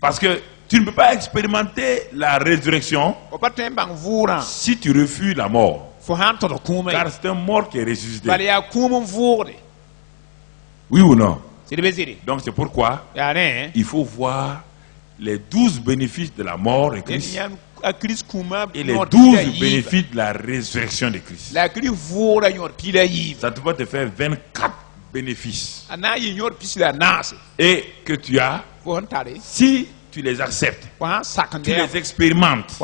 Parce que tu ne peux pas expérimenter la résurrection si tu refuses la mort. Car c'est un mort qui est ressuscité. Oui ou non? Donc c'est pourquoi il faut voir les 12 bénéfices de la mort de Christ et les 12 bénéfices de la résurrection de Christ. Ça doit te faire 24 bénéfices. Et que tu as, si tu les acceptes, tu les expérimentes,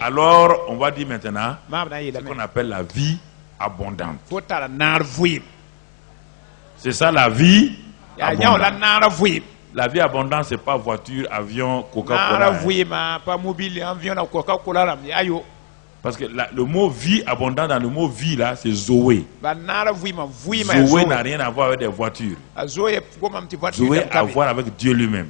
alors on va dire maintenant ce qu'on appelle la vie abondante. C'est ça la vie abondante. La vie abondante, ce n'est pas voiture, avion, Coca-Cola. Parce que le mot vie abondante, dans le mot vie là, c'est Zoé. Zoé n'a rien à voir avec des voitures. Zoé a à voir avec Dieu lui-même.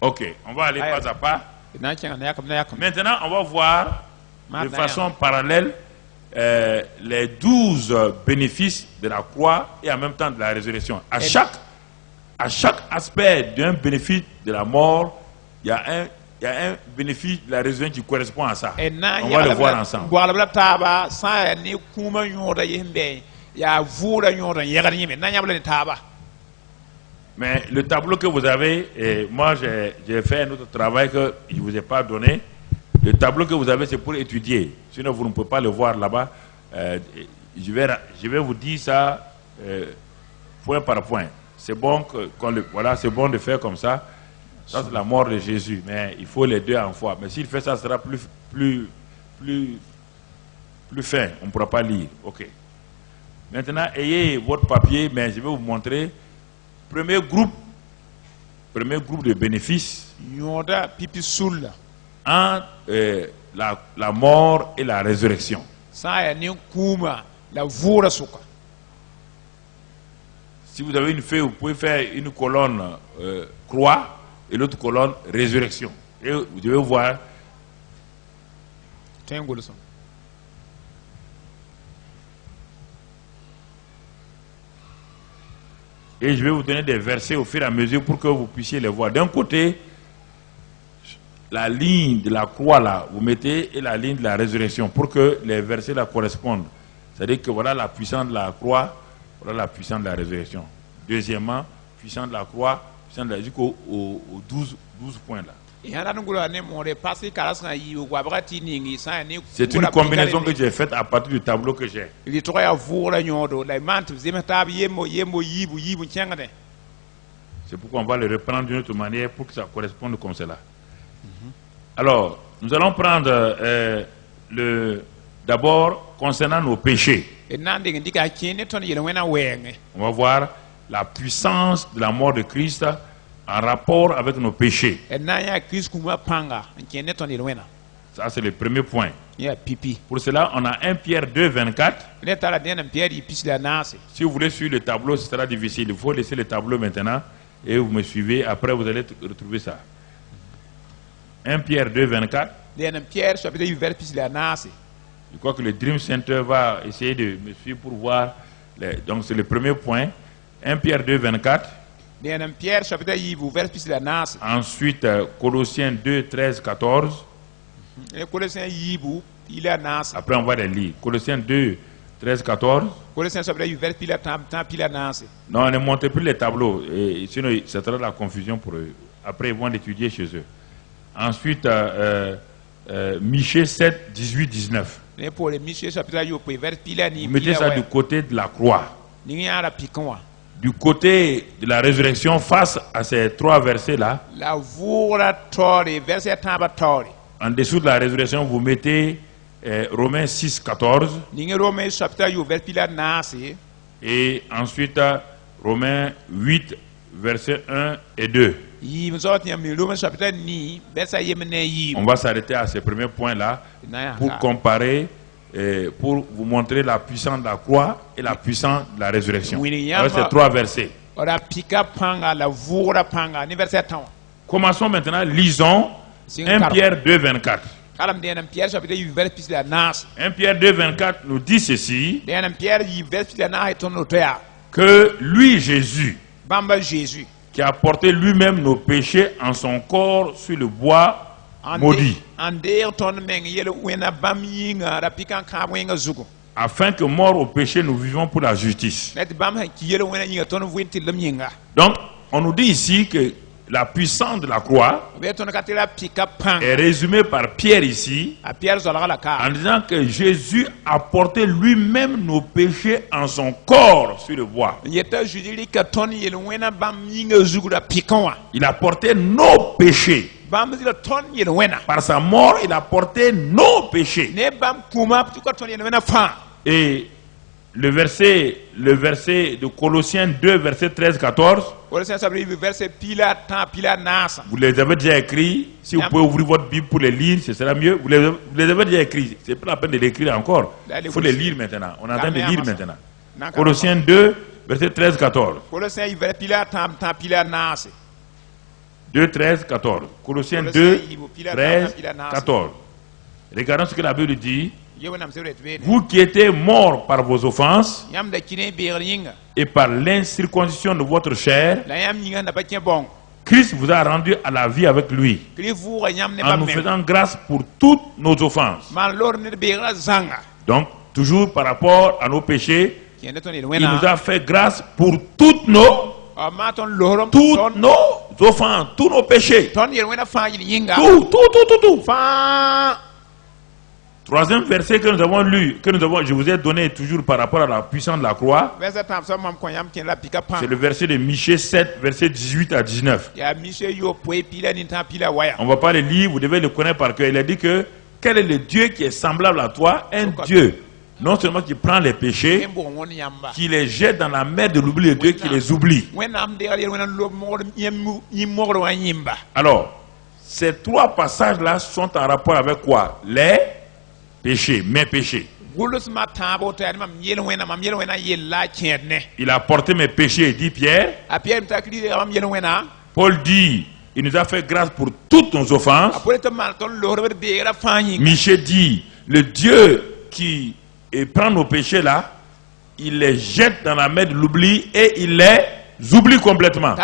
Ok, on va aller pas à pas. Maintenant, on va voir de façon parallèle les 12 bénéfices de la croix et en même temps de la résurrection. À chaque aspect d'un bénéfice de la mort, il y a un bénéfice de la résurrection qui correspond à ça. On va le voir ensemble. Mais le tableau que vous avez, moi j'ai fait un autre travail que je ne vous ai pas donné. Le tableau que vous avez, c'est pour étudier. Sinon, vous ne pouvez pas le voir là-bas. Je vais vous dire ça point par point. C'est bon, voilà, c'est bon de faire comme ça. Ça, c'est la mort de Jésus. Mais il faut les deux en fois. Mais s'il fait ça, ça sera plus fin. On ne pourra pas lire. OK. Maintenant, ayez votre papier, mais je vais vous montrer. Premier groupe de bénéfices. La mort et la résurrection. Si vous avez une feuille, vous pouvez faire une colonne croix et l'autre colonne résurrection. Et vous devez voir. Et je vais vous donner des versets au fur et à mesure pour que vous puissiez les voir. D'un côté, la ligne de la croix là, vous mettez, et la ligne de la résurrection pour que les versets là correspondent. C'est-à-dire que voilà la puissance de la croix, voilà la puissance de la résurrection. Deuxièmement, puissance de la croix, puissance de la jusqu'aux 12 points là. C'est une combinaison que j'ai faite à partir du tableau que j'ai. C'est pourquoi on va le reprendre d'une autre manière pour que ça corresponde comme cela. Alors, nous allons prendre d'abord concernant nos péchés. On va voir la puissance de la mort de Christ en rapport avec nos péchés. Ça, c'est le premier point. Pour cela, on a 1 Pierre 2, 24. Si vous voulez suivre le tableau, ce sera difficile. Il faut laisser le tableau maintenant et vous me suivez. Après, vous allez retrouver ça. 1 Pierre 2, 24. Je crois que le Dream Center va essayer de me suivre pour voir. Donc, c'est le premier point. 1 Pierre 2, 24. Ensuite, Colossiens 2, 13, 14. Après, on va les lire. Colossiens 2, 13, 14. Non, ne montez plus les tableaux. Sinon, ça sera de la confusion pour eux. Après, ils vont l'étudier chez eux. Ensuite, Michée 7, 18, 19. Vous mettez ça du côté de la croix. Du côté de la résurrection, face à ces trois versets-là, en dessous de la résurrection, vous mettez Romains 6, 14. Et ensuite, Romains 8, versets 1 et 2. On va s'arrêter à ces premiers points-là pour comparer, pour vous montrer la puissance de la croix et la puissance de la résurrection. Avec ces trois versets. Commençons maintenant, lisons 1 Pierre 2, 24. 1 Pierre 2, 24 nous dit ceci, que lui, Jésus, qui a porté lui-même nos péchés en son corps sur le bois maudit, afin que mort au péché, nous vivons pour la justice. Donc, on nous dit ici que la puissance de la croix est résumée par Pierre ici, en disant que Jésus a porté lui-même nos péchés en son corps sur le bois. Il a porté nos péchés. Par sa mort, il a porté nos péchés. Et le verset de Colossiens 2, verset 13-14, vous les avez déjà écrits. Si vous pouvez ouvrir votre Bible pour les lire, ce sera mieux. Vous les avez déjà écrits. Ce n'est pas la peine de l'écrire encore. Il faut les lire maintenant. On est en train de lire maintenant. Colossiens 2, verset 13-14. 2, 13, 14. Colossiens 2, 13, 14. Regardons ce que la Bible dit. Vous qui étiez morts par vos offenses et par l'incirconcision de votre chair, Christ vous a rendu à la vie avec lui, en nous faisant grâce pour toutes nos offenses. Donc, toujours par rapport à nos péchés, il nous a fait grâce pour toutes nos offenses, tous nos péchés. Tout. Troisième verset que nous avons lu, je vous ai donné toujours par rapport à la puissance de la croix, c'est le verset de Michée 7, verset 18 à 19. On ne va pas le lire, vous devez le connaître par cœur. Il a dit que quel est le Dieu qui est semblable à toi? Un Dieu, non seulement qui prend les péchés, qui les jette dans la mer de l'oubli de Dieu, qui les oublie. Alors, ces trois passages-là sont en rapport avec quoi? Les péchés, mes péchés. Il a porté mes péchés, dit Pierre. Paul dit, il nous a fait grâce pour toutes nos offenses. Michée dit, le Dieu qui prend nos péchés là, il les jette dans la mer de l'oubli et il les oublie complètement.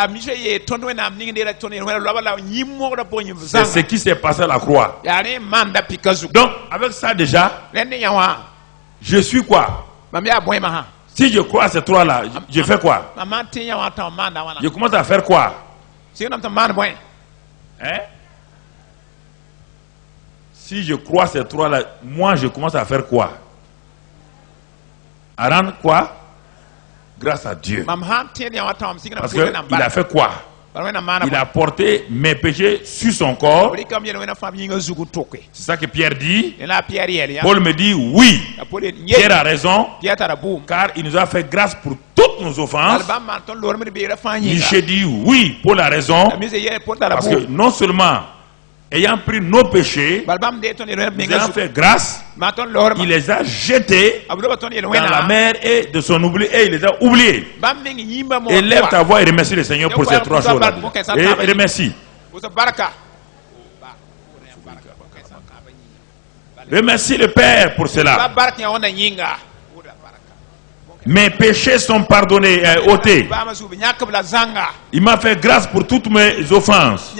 C'est ce qui s'est passé à la croix. Donc, avec ça déjà, je suis quoi? Si je crois à ces trois-là, je fais quoi? Je commence à faire quoi? Hein? Si je crois à ces trois-là, moi je commence à faire quoi? À rendre quoi? Grâce à Dieu. Parce qu'il a fait quoi? Il a porté mes péchés sur son corps. C'est ça que Pierre dit. Paul me dit oui. Pierre a raison. Car il nous a fait grâce pour toutes nos offenses. Michée dit oui. Paul a raison. Parce que non seulement ayant pris nos péchés, nous avons fait grâce, il les a jetés dans la mer et de son oubli et il les a oubliés. Élève ta voix et remercie le Seigneur pour ces trois choses-là. Et remercie. Remercie le Père pour cela. Mes péchés sont pardonnés et ôtés. Il m'a fait grâce pour toutes mes offenses.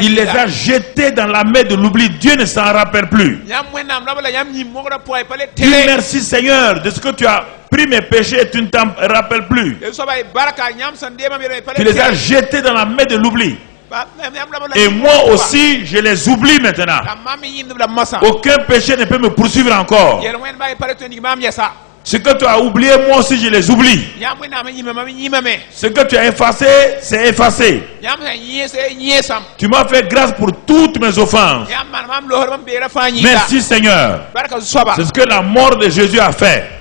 Il les a jetés dans la mer de l'oubli. Dieu ne s'en rappelle plus. Dis merci Seigneur de ce que tu as pris mes péchés et tu ne t'en rappelles plus. Tu les as jetés dans la mer de l'oubli. Et moi aussi, je les oublie maintenant. Aucun péché ne peut me poursuivre encore. Ce que tu as oublié, moi aussi je les oublie. Ce que tu as effacé, c'est effacé. Tu m'as fait grâce pour toutes mes offenses. Merci Seigneur. C'est ce que la mort de Jésus a fait.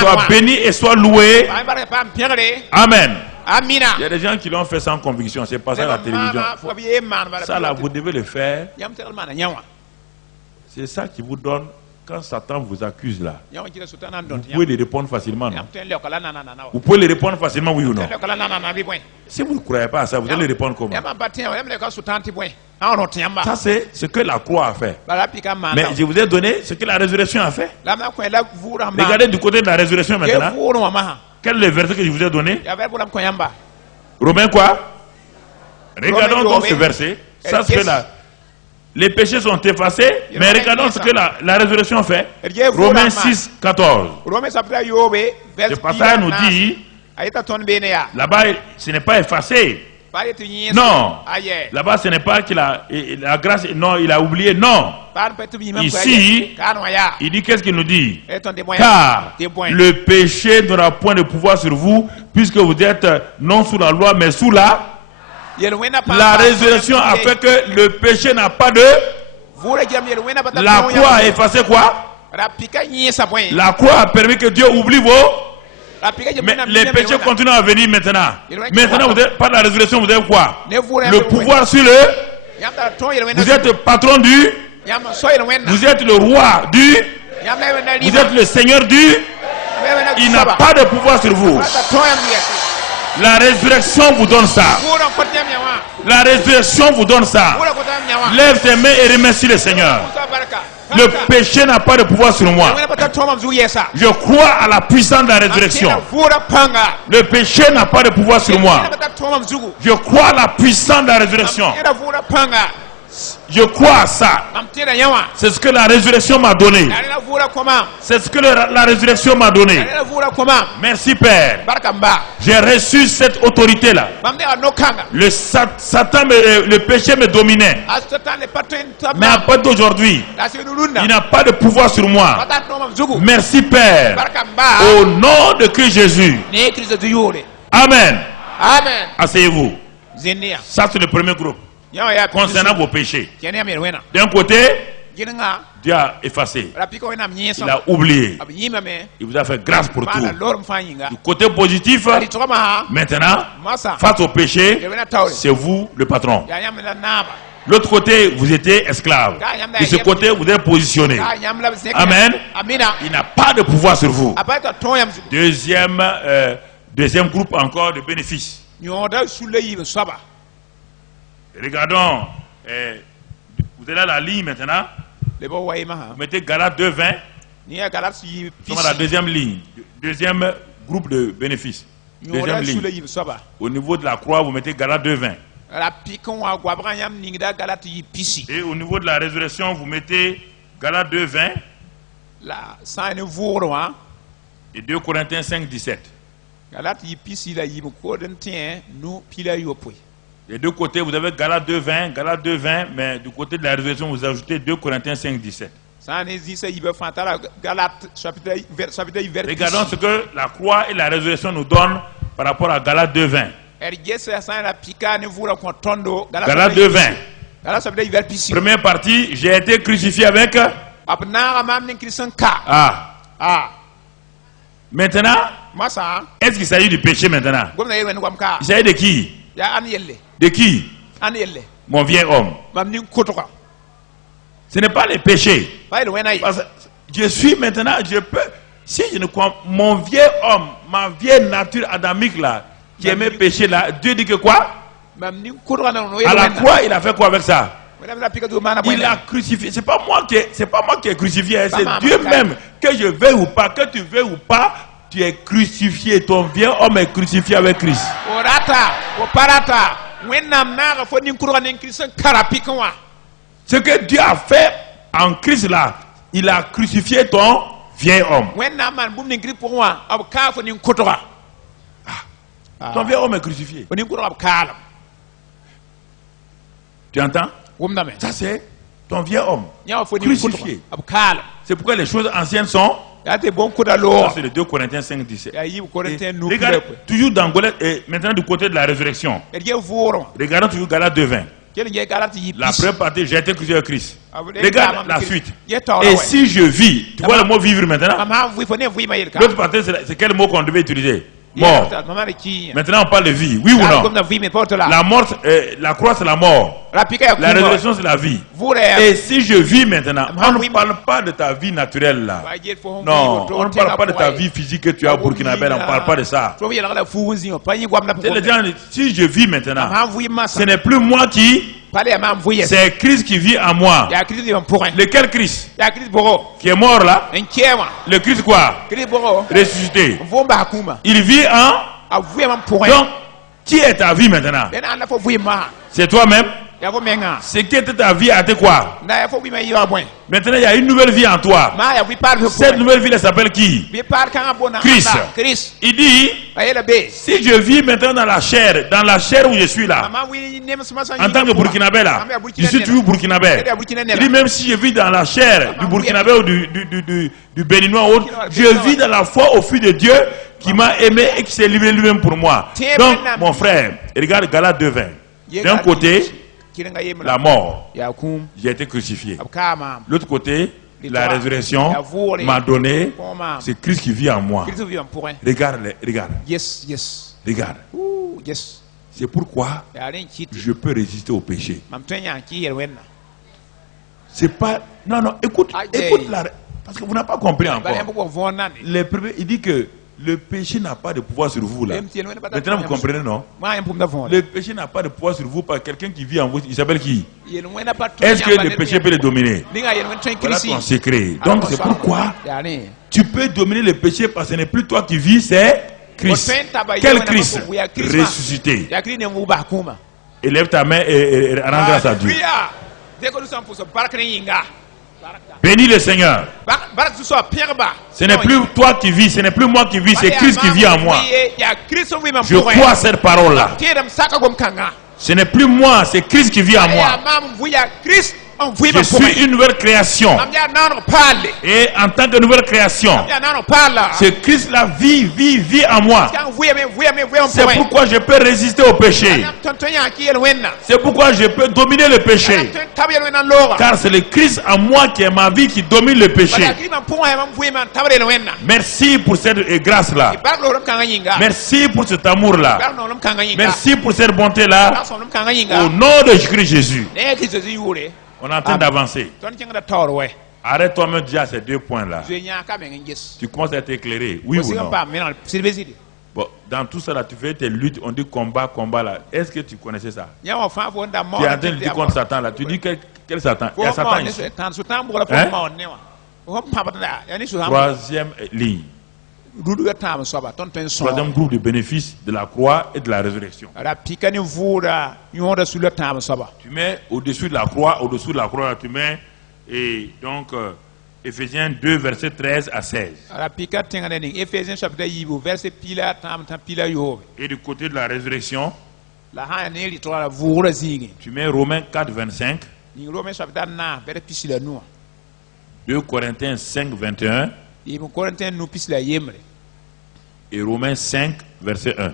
Sois béni et sois loué. Amen. Il y a des gens qui l'ont fait sans conviction. C'est pas ça la télévision. Ça là, vous devez le faire. C'est ça qui vous donne. Quand Satan vous accuse là, vous pouvez les répondre facilement, non? Vous pouvez les répondre facilement, oui ou non? Si vous ne croyez pas à ça, vous allez répondre comment? Ça c'est ce que la croix a fait. Mais je vous ai donné ce que la résurrection a fait. Regardez du côté de la résurrection maintenant. Quel est le verset que je vous ai donné? Romains quoi? Regardons donc ce verset. Ça, c'est que les péchés sont effacés, mais regardons ce que la résurrection fait. Romains 6, 14. Ce passage nous dit, là-bas, ce n'est pas effacé. Non, là-bas, ce n'est pas qu'il a la grâce, non, il a oublié, non. Ici, il dit, qu'est-ce qu'il nous dit? Car le péché n'aura point de pouvoir sur vous, puisque vous êtes non sous la loi, mais sous la résurrection a fait que le péché n'a pas de... La croix a effacé quoi? La croix a permis que Dieu oublie vos... Mais les péchés continuent à venir maintenant. Maintenant, vous êtes, par la résurrection, vous avez quoi? Le pouvoir sur le... Vous êtes patron du... Vous êtes le roi du... Vous êtes le seigneur du... Il n'a pas de pouvoir sur vous. La résurrection vous donne ça. La résurrection vous donne ça. Lève tes mains et remercie le Seigneur. Le péché n'a pas de pouvoir sur moi. Je crois à la puissance de la résurrection. Le péché n'a pas de pouvoir sur moi. Je crois à la puissance de la résurrection. Je crois à ça. C'est ce que la résurrection m'a donné. C'est ce que la résurrection m'a donné. Merci Père. J'ai reçu cette autorité-là. Le Satan, le péché me dominait. Mais à partir d'aujourd'hui, il n'a pas de pouvoir sur moi. Merci Père. Au nom de Christ Jésus. Amen. Asseyez-vous. Ça c'est le premier groupe. Concernant vos péchés. D'un côté, Dieu a effacé. Il a oublié. Il vous a fait grâce pour tout. Du côté positif, maintenant, face au péché, c'est vous le patron. L'autre côté, vous étiez esclave. De ce côté, vous êtes positionné. Amen. Il n'a pas de pouvoir sur vous. Deuxième groupe encore de bénéfices. Regardons, vous êtes là la ligne maintenant. Vous mettez Galates 2:20. Nous sommes à la deuxième ligne. Deuxième groupe de bénéfices. Deuxième ligne. Au niveau de la croix, vous mettez Galates 2:20. Et au niveau de la résurrection, vous mettez Galates 2:20. Et 2 Corinthiens 5:17. Des deux côtés, vous avez Galates 2:20, mais du côté de la résurrection, vous ajoutez 2 Corinthiens 5:17. Regardons ce que la croix et la résurrection nous donnent par rapport à Galates 2:20. Galates 2:20. Première partie, j'ai été crucifié avec... Maintenant, est-ce qu'il s'agit du péché maintenant? Il s'agit de qui? De qui? Mon vieil homme. Ce n'est pas le péché. Parce que je suis maintenant, je peux, si je ne crois, mon vieil homme, ma vieille nature adamique là, qui aimait pécher là, Dieu dit que quoi? À la croix, il a fait quoi avec ça? Il a crucifié. C'est pas moi qui ai crucifié, c'est Dieu même. Que je veuille ou pas, que tu veuilles ou pas, tu es crucifié. Ton vieil homme est crucifié avec Christ. Ce que Dieu a fait en Christ là, il a crucifié ton vieil homme. Ton vieil homme est crucifié. Tu entends? Ça c'est ton vieil homme crucifié. C'est pourquoi les choses anciennes sont... Ça c'est le 2 Corinthiens 5:17. Regarde, toujours dans Galates, et maintenant du côté de la résurrection. Regardons toujours Galates 2:20. La première partie, j'ai été crucifié avec Christ. Regarde la suite. Et si je vis, tu vois le mot vivre maintenant? L'autre partie, c'est quel mot qu'on devait utiliser? Mort. Maintenant on parle de vie, oui ou non? La mort, la croix c'est la mort. La résurrection, c'est la vie. Et si je vis maintenant, on ne parle pas de ta vie naturelle là. Non, on ne parle pas de ta vie physique que tu as au Burkinabé, on ne parle pas de ça. Si je vis maintenant, ce n'est plus moi qui... C'est Christ qui vit en moi. Lequel Christ? Qui est mort là? Le Christ quoi? Ressuscité. Il vit en... Donc, qui est ta vie maintenant? C'est toi-même. Ce qui était ta vie a été quoi? Maintenant, il y a une nouvelle vie en toi. Cette nouvelle vie, elle s'appelle qui? Christ. Il dit, si je vis maintenant dans la chair où je suis là, en tant que Burkinabé là, je suis toujours Burkinabé. Il dit, même si je vis dans la chair du Burkinabé ou du Béninois ou autre, je vis dans la foi au Fils de Dieu qui m'a aimé et qui s'est livré lui-même pour moi. Donc, mon frère, regarde Galates 2:20. D'un côté, la mort, j'ai été crucifié. L'autre côté, la résurrection m'a donné, c'est Christ qui vit en moi. Regarde. Regarde. C'est pourquoi je peux résister au péché. C'est pas... Non, écoute là, parce que vous n'avez pas compris encore. Il dit que le péché n'a pas de pouvoir sur vous là. Maintenant vous comprenez, non? Le péché n'a pas de pouvoir sur vous par quelqu'un qui vit en vous. Il s'appelle qui? Est-ce que le péché peut le dominer? Voilà ton secret. Donc c'est pourquoi tu peux dominer le péché parce que ce n'est plus toi qui vis, c'est Christ. Quel Christ? Ressuscité. Élève ta main et rends grâce à Dieu. Bénis le Seigneur. Ce n'est plus toi qui vis, ce n'est plus moi qui vis, c'est Christ qui vit en moi. Je crois à cette parole-là. Ce n'est plus moi, c'est Christ qui vit en moi. Je suis une nouvelle création. Et en tant que nouvelle création, ce Christ-là vit en moi. C'est pourquoi je peux résister au péché. C'est pourquoi je peux dominer le péché. Car c'est le Christ en moi qui est ma vie qui domine le péché. Merci pour cette grâce-là. Merci pour cet amour-là. Merci pour cette bonté-là. Au nom de Jésus. On est en train d'avancer. Arrête-toi me dire à ces deux points-là. Tu commences à être éclairé, oui ou non? Bon, dans tout ça là, tu fais tes luttes, on dit combat là. Est-ce que tu connaissais ça? Tu es en train de lutter contre Satan là. Tu dis quel Satan? Il y a Satan ici. Troisième ligne. Troisième groupe de bénéfices de la croix et de la résurrection. Tu mets au-dessus de la croix, tu mets, et donc, Éphésiens 2, verset 13 à 16. Et du côté de la résurrection, tu mets Romains 4, 25. 2 Corinthiens 5, 21. Et Romains 5, verset 1.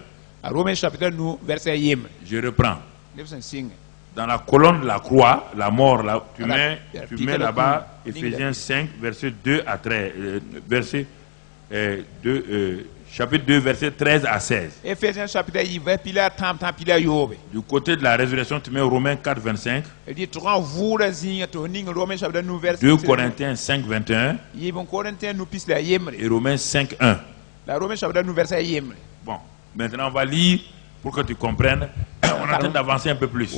Je reprends. Dans la colonne de la croix, la mort, là, tu mets là-bas Éphésiens 5, verset 2 à 13. Chapitre 2, verset 13 à 16. Du côté de la résurrection, tu mets Romains 4, 25. 2 Corinthiens 5, 21. Et Romains 5, 1. Bon, maintenant on va lire pour que tu comprennes. On est en train d'avancer un peu plus.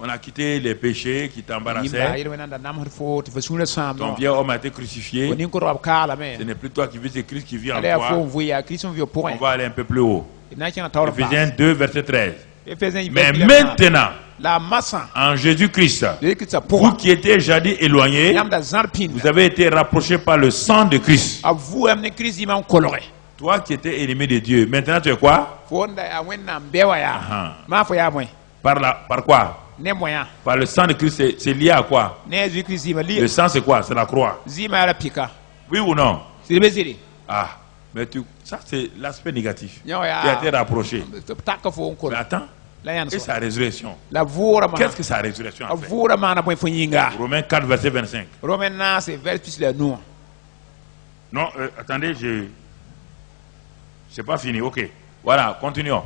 On a quitté les péchés qui t'embarrassaient. Ton vieil homme a été crucifié. Ce n'est plus toi qui vis, c'est Christ qui vit en toi. On va aller un peu plus haut. Éphésiens 2, verset 13. Mais maintenant, en Jésus-Christ, vous qui étiez jadis éloignés, vous avez été rapprochés par le sang de Christ. Toi qui étais ennemi de Dieu, maintenant tu es quoi? Par quoi? Par le sang de Christ, c'est lié à quoi? Le sang c'est quoi? C'est la croix. Oui ou non? Ah, mais ça c'est l'aspect négatif. Tu as été rapproché. Mais attends. Et sa résurrection. Qu'est-ce que sa résurrection a fait? Romains 4, verset 25. Non, attendez, c'est pas fini, ok. Voilà, continuons.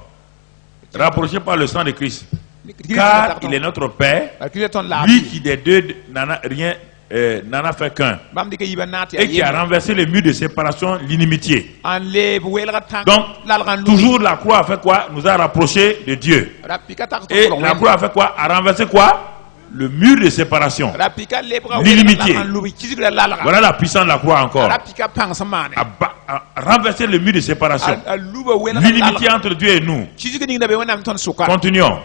Rapproché par le sang de Christ. Car il est notre Père, lui qui des deux n'en a fait qu'un, et qui a renversé le mur de séparation, l'inimitié. Donc, toujours la croix a fait quoi? Nous a rapprochés de Dieu. Et la croix a fait quoi? A renversé quoi? Le mur de séparation, l'inimitié. Voilà la puissance de la croix encore. A renversé le mur de séparation, l'inimitié entre Dieu et nous. Continuons.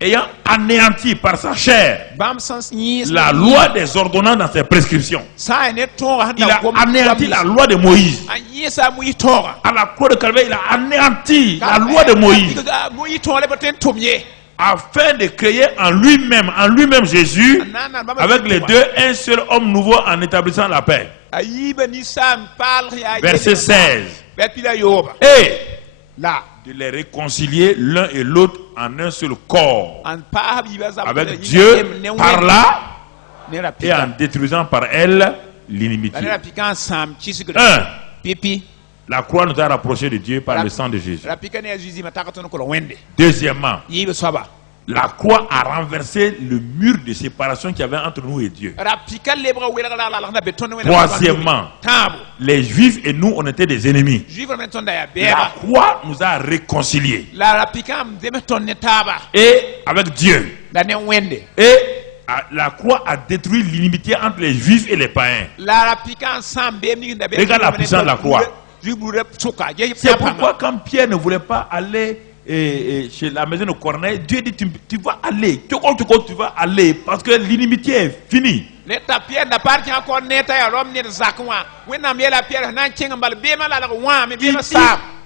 Ayant anéanti par sa chair la loi des ordonnances dans ses prescriptions. Il a anéanti la loi de Moïse. À la croix de Calvaire, il a anéanti la loi de Moïse, afin de créer en lui-même Jésus, avec les deux, un seul homme nouveau en établissant la paix. Verset 16. Et de les réconcilier l'un et l'autre en un seul corps avec Dieu par là, et en détruisant par elle l'inimitié. 1. La croix nous a rapprochés de Dieu par le sang de Jésus. Deuxièmement, la croix a renversé le mur de séparation qu'il y avait entre nous et Dieu. Troisièmement, les Juifs et nous, on était des ennemis. La croix nous a réconciliés. Et avec Dieu. Et la croix a détruit l'inimitié entre les Juifs et les païens. Regarde la puissance de la croix. C'est pourquoi quand Pierre ne voulait pas aller chez la maison de Corneille, Dieu dit tu vas aller, tu vas aller, parce que l'inimitié est finie.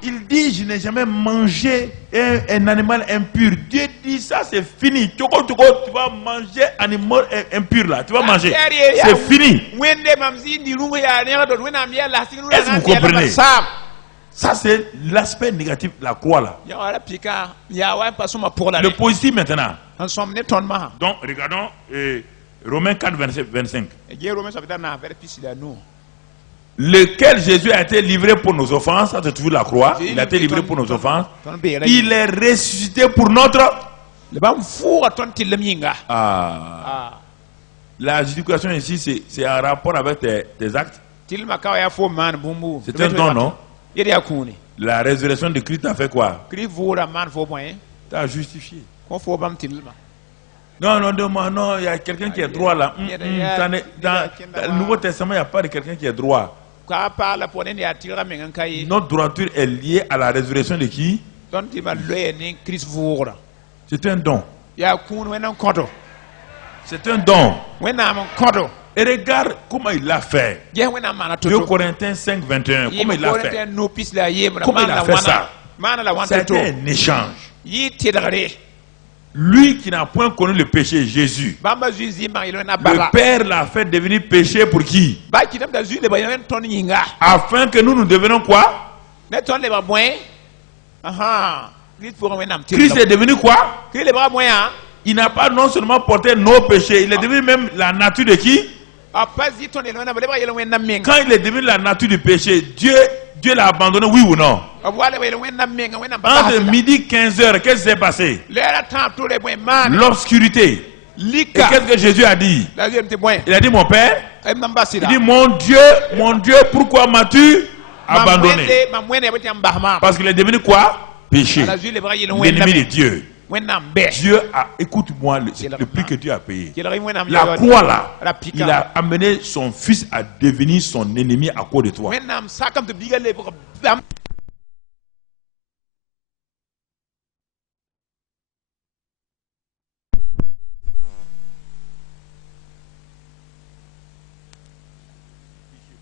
Il dit je n'ai jamais mangé un animal impur. Dieu dit ça c'est fini. Tu vas manger un animal impur là. Tu vas manger. C'est fini. Est-ce que vous comprenez? Ça c'est l'aspect négatif de la croix là. Le positif maintenant. Donc regardons Romains 4, 25. Lequel Jésus a été livré pour nos offenses, ça c'est toujours la croix. Il a été livré pour nos offenses. Il est ressuscité pour notre. La justification ici c'est en rapport avec tes actes. C'est un don, non? La résurrection de Christ a fait quoi? T'as justifié. Non, il y a quelqu'un qui est droit là. Dans le Nouveau Testament, il n'y a pas de quelqu'un qui est droit. Notre droiture est liée à la résurrection de qui? C'est un don. C'est un don. Et regarde comment il l'a fait. 2 Corinthiens 5, 21. Comment il l'a fait? Comment il a fait ça? C'était un échange. Lui qui n'a point connu le péché, Jésus. Le Père l'a fait devenir péché pour qui? Afin que nous devenions quoi? Christ est devenu quoi? Il n'a pas non seulement porté nos péchés, il est devenu même la nature de qui? Quand il est devenu la nature du péché, Dieu l'a abandonné, oui ou non? Entre midi 15h, qu'est-ce qui s'est passé? L'obscurité. Et qu'est-ce que Jésus a dit? Il a dit mon Père. Il dit mon Dieu, pourquoi m'as-tu abandonné? Parce qu'il est devenu quoi? Péché. L'ennemi de Dieu. Dieu a, écoute-moi, le prix que Dieu a payé. La croix là, il a amené son fils à devenir son ennemi à cause de toi.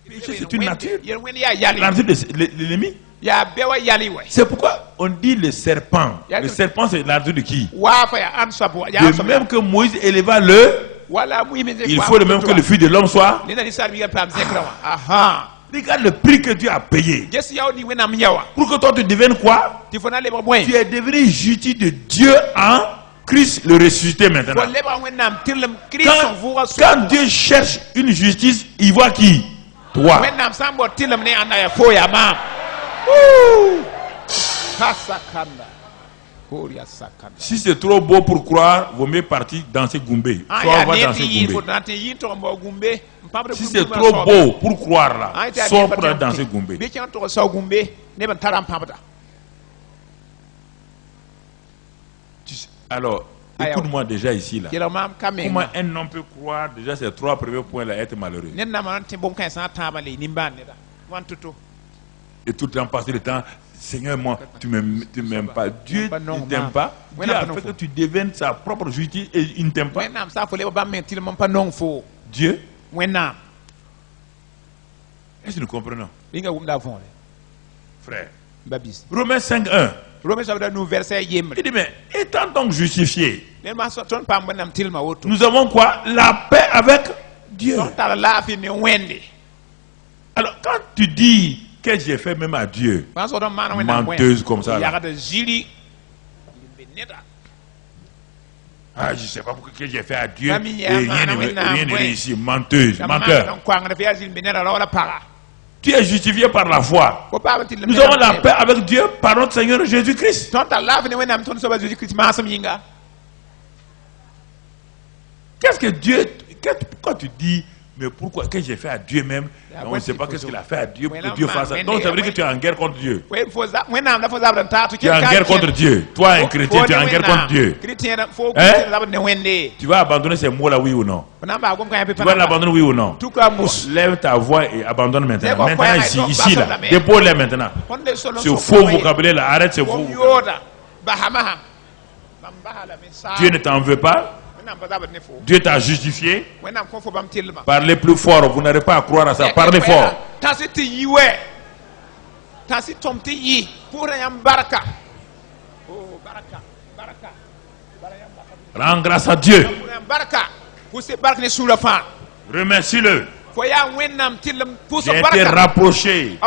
Péché, c'est une nature. La nature de l'ennemi. C'est pourquoi on dit le serpent. Le serpent, c'est la nature de qui? De même que Moïse éleva il faut de même que le fils de l'homme soit. Regarde le prix que Dieu a payé. Pour que toi tu deviennes quoi? Tu es devenu justice de Dieu en Christ le ressuscité maintenant. Quand Dieu cherche une justice, il voit qui? Toi. Si c'est trop beau pour croire, vaut mieux partir danser Goumbé. Soit on va danser Goumbé. Si c'est trop beau pour croire là, soit pour aller danser Goumbé. Alors, écoute-moi déjà ici là. Comment un homme peut croire déjà ces trois premiers points là être malheureux? Et tout le temps passer le temps, Seigneur, moi, tu m'aimes pas. Dieu ne t'aime pas. Dieu a fait que tu deviennes sa propre justice et il ne t'aime pas. Dieu. Est-ce que nous comprenons? Frère. Romains 5:1. Il dit, mais étant donc justifié, nous avons quoi? La paix avec Dieu. Alors, quand tu dis que j'ai fait même à Dieu, menteuse comme ça, là. Ah, je ne sais pas pourquoi j'ai fait à Dieu et rien ne réussit. Menteuse, menteur. Tu es justifié par la foi. Nous avons la paix avec Dieu par notre Seigneur Jésus-Christ. Qu'est-ce que Dieu... Pourquoi tu dis, mais pourquoi que j'ai fait à Dieu même? On ne sait pas qu'est-ce qu'il a fait à Dieu pour que Dieu fasse ça. Donc ça veut dire que tu es en guerre contre Dieu. Tu es en guerre contre Dieu. Toi, un chrétien, tu es en guerre contre Dieu. Hein? Tu vas abandonner ces mots-là, oui ou non? Tu vas l'abandonner, oui ou non? Lève ta voix et abandonne maintenant. Maintenant, ici là. Dépose-les maintenant. Ce faux vocabulaire là, arrête ce faux vocabulaire. Dieu ne t'en veut pas. Dieu t'a justifié. Parlez plus fort, vous n'arrivez pas à croire à ça. Parlez fort. Rends grâce à Dieu. Remercie-le. J'ai été rapproché.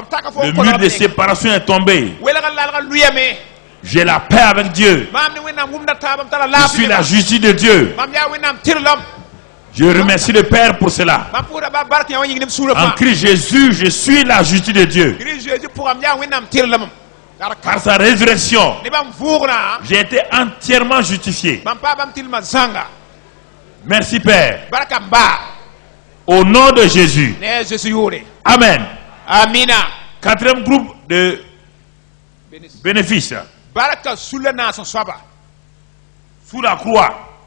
Le mur de séparation est tombé. J'ai la paix avec Dieu. Je suis la justice de Dieu. Je remercie le Père pour cela. En Christ Jésus, je suis la justice de Dieu. Par sa résurrection, j'ai été entièrement justifié. Merci Père. Au nom de Jésus. Amen. Quatrième groupe de bénéfices. Sous la croix.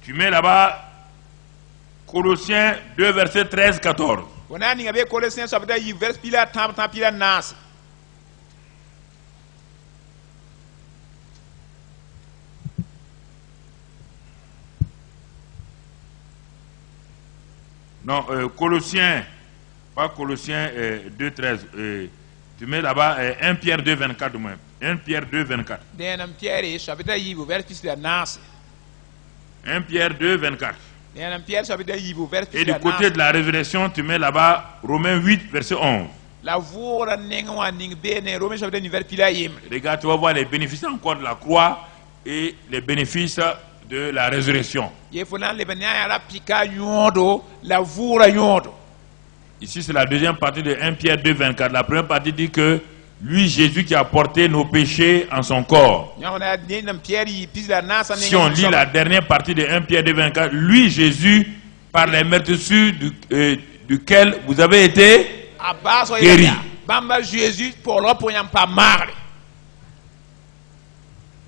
Tu mets là-bas Colossiens 2 verset 13-14. Non, Colossiens, pas Colossiens 2 13. Tu mets là-bas 1 Pierre 2 24 de même. 1 Pierre 2 24. 1 Pierre 2 24. Et du côté de la résurrection, tu mets là-bas Romains 8 verset 11. Regarde, tu vas voir les bénéfices encore de la croix et les bénéfices de la résurrection. Ici, c'est la deuxième partie de 1 Pierre 2 24. La première partie dit que lui, Jésus, qui a porté nos péchés en son corps. Si on lit la dernière partie de 1 Pierre 2 24, lui, Jésus, par les meurtrissures duquel vous avez été guéris.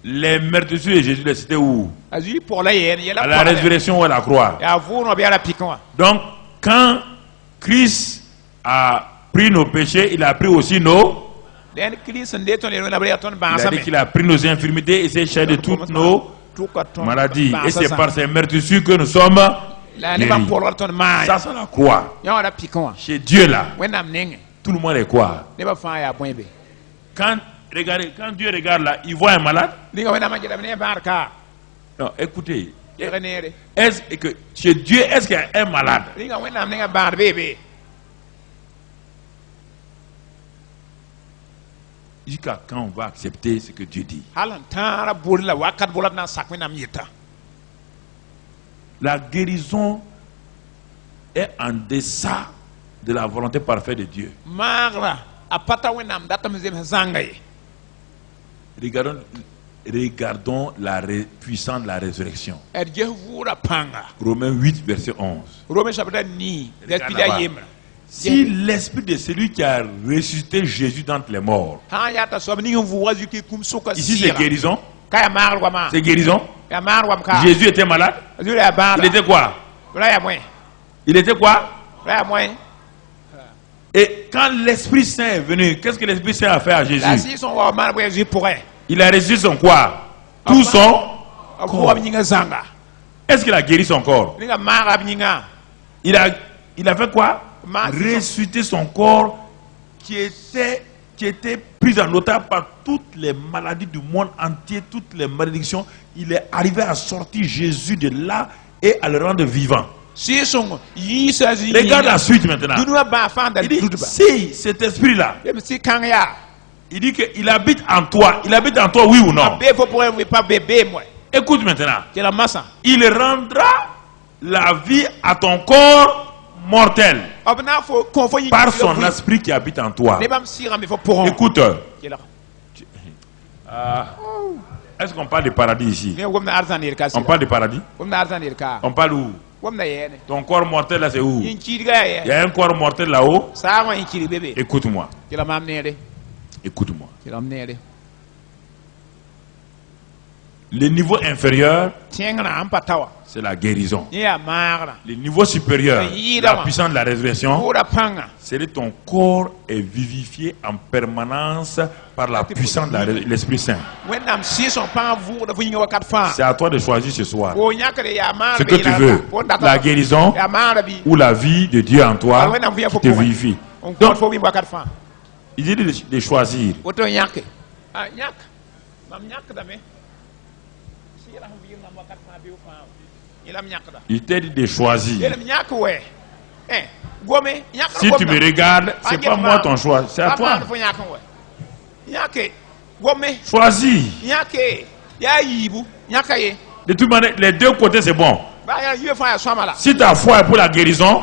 Les meurtrissures de Jésus, c'était où? À la résurrection ou à la croix. Donc, quand Christ a pris nos péchés, il a pris aussi nos... Il a dit qu'il a pris nos infirmités et s'est chargé de toutes nos maladies. Et c'est par ces meurtrissures que nous sommes guéris. Ça, c'est la croix. Chez Dieu là, tout le monde est quoi? Quand Dieu regarde là, il voit un malade. Non, écoutez. Est-ce que chez Dieu, est-ce qu'il y a un malade? Jusqu'à quand on va accepter ce que Dieu dit? La guérison est en deçà de la volonté parfaite de Dieu. Regardons la puissance de la résurrection. Romains 8, verset 11. Si l'esprit de celui qui a ressuscité Jésus d'entre les morts, ici c'est guérison. C'est guérison. Jésus était malade. Il était quoi? Il était quoi? Et quand l'Esprit Saint est venu, qu'est-ce que l'Esprit Saint a fait à Jésus? Il a reçu son quoi? Tout son corps. Est-ce qu'il a guéri son corps? Il a fait quoi? Ressusciter son corps qui était pris en otage par toutes les maladies du monde entier, toutes les malédictions. Il est arrivé à sortir Jésus de là et à le rendre vivant. Regarde la suite maintenant. Il dit, si cet esprit-là, il dit qu'il habite en toi. Il habite en toi, oui ou non? Écoute maintenant. Il rendra la vie à ton corps mortel par son esprit qui habite en toi. Écoute. Est-ce qu'on parle de paradis ici? On parle de paradis? On parle où? Ton corps mortel là c'est où? Il y a un corps mortel là-haut. Écoute-moi. Écoute-moi. Le niveau inférieur, c'est la guérison. Le niveau supérieur, la puissance de la résurrection, c'est que ton corps est vivifié en permanence par la puissance de l'Esprit Saint. C'est à toi de choisir ce soir ce que tu veux, la guérison ou la vie de Dieu en toi qui te vivifie. Donc, il dit de choisir. Il t'a dit de choisir. Si tu me regardes, c'est pas moi ton choix, c'est à toi. Choisis. De toute manière, les deux côtés c'est bon. Si ta foi est pour la guérison,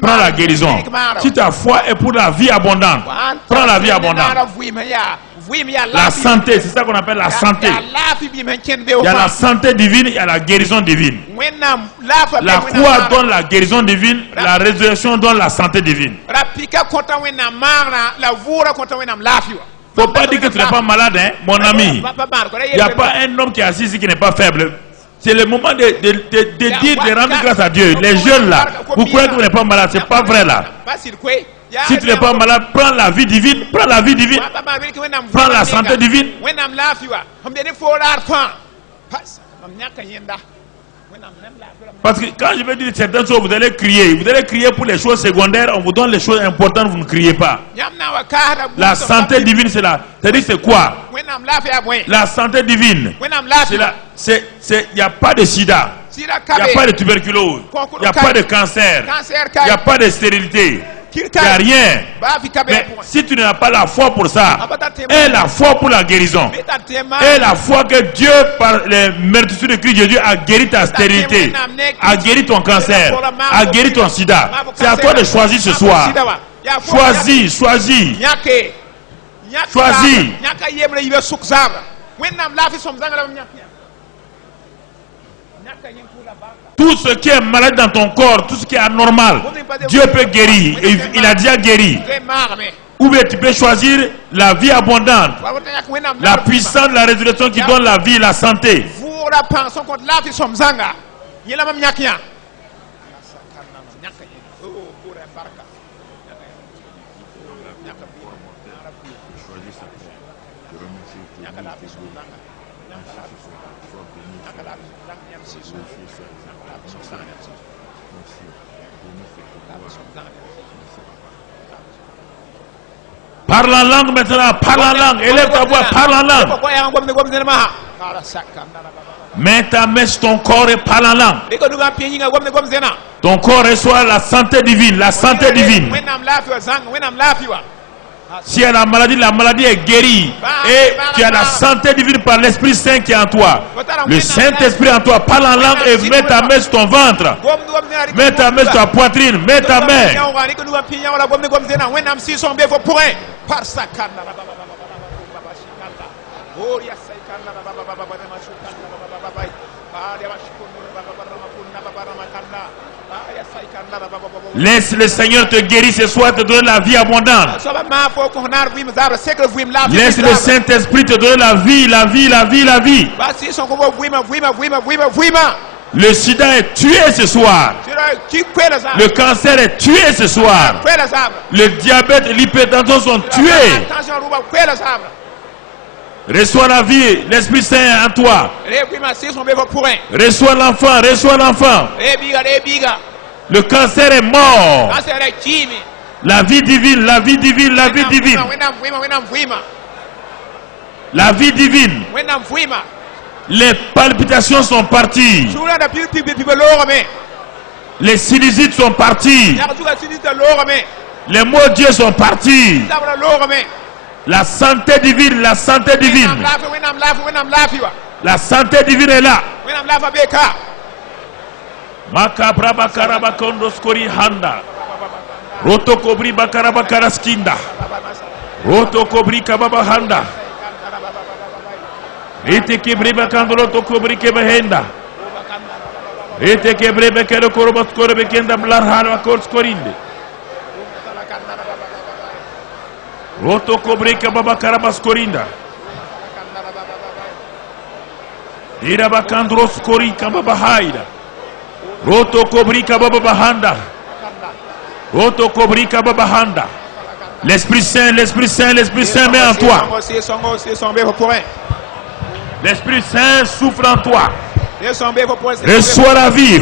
prends la guérison. Si ta foi est pour la vie abondante, prends la vie abondante. La santé, c'est ça qu'on appelle la santé. Il y a la santé divine, il y a la guérison divine. La croix donne la guérison divine, la résurrection donne la santé divine. Faut pas dire que tu n'es pas malade, hein, mon ami. Il n'y a pas un homme qui est assis ici qui n'est pas faible. C'est le moment de dire, de rendre grâce à Dieu. Les jeunes là, vous croyez que vous n'êtes pas malade, c'est pas vrai là. Si tu n'es pas malade, prends la vie divine, prends la vie divine, prends la santé divine. Parce que quand je vais dire certaines choses, vous allez crier pour les choses secondaires, on vous donne les choses importantes, vous ne criez pas. La santé divine, c'est quoi? La santé divine, il n'y a pas de sida, il n'y a pas de tuberculose, il n'y a pas de cancer, il n'y a pas de stérilité. Il n'y a rien. Mais si tu n'as pas la foi pour ça, et la foi pour la guérison, et la foi que Dieu, par les meurtrissures de Christ Jésus, a guéri ta stérilité, a guéri ton cancer, a guéri ton sida, c'est à toi de choisir ce soir. Choisis, choisis. Choisis. Tout ce qui est malade dans ton corps, tout ce qui est anormal, Dieu peut guérir. Il a déjà guéri. Ou bien tu peux choisir la vie abondante, la puissance de la résurrection qui donne la vie et la santé. Parle en langue maintenant, parle en langue, élève ta voix, parle en langue. Mets ta main sur ton corps et parle en langue. Ton corps reçoit la santé divine, la santé divine. Si il y a la maladie est guérie. Et tu as la santé divine par l'Esprit Saint qui est en toi. Le Saint-Esprit en toi. Parle en langue et mets ta main sur ton ventre. Mets ta main sur ta poitrine. Mets ta main. Laisse le Seigneur te guérir ce soir, te donner la vie abondante. Laisse le Saint-Esprit te donner la vie, la vie, la vie, la vie. Le sida est tué ce soir. Le cancer est tué ce soir. Le diabète et l'hypertension sont tués. Reçois la vie, l'Esprit Saint en toi. Reçois l'enfant, reçois l'enfant. Le cancer est mort. La vie divine, la vie divine, la vie divine. La vie divine. Les palpitations sont parties. Les sinusites sont partis. Les mots de Dieu sont partis. La santé divine, la santé divine. La santé divine est là. Makabra bakaraba kondoskori handa. Roto kobri bakaraba karaskinda. Roto kobri kababa handa. Ete kebre bakandro to kobri kebehenda. Ete kebre bekero korobas korbe kenda blarhana korskorinde. Roto kobri kababa karabas korinda. Ira bakandro skori kababa haida. Roto kobrika baba bahanda. Roto kobrika baba bahanda. L'Esprit Saint, l'Esprit Saint, l'Esprit Saint met en toi. L'Esprit Saint souffle en toi. Reçois la vie.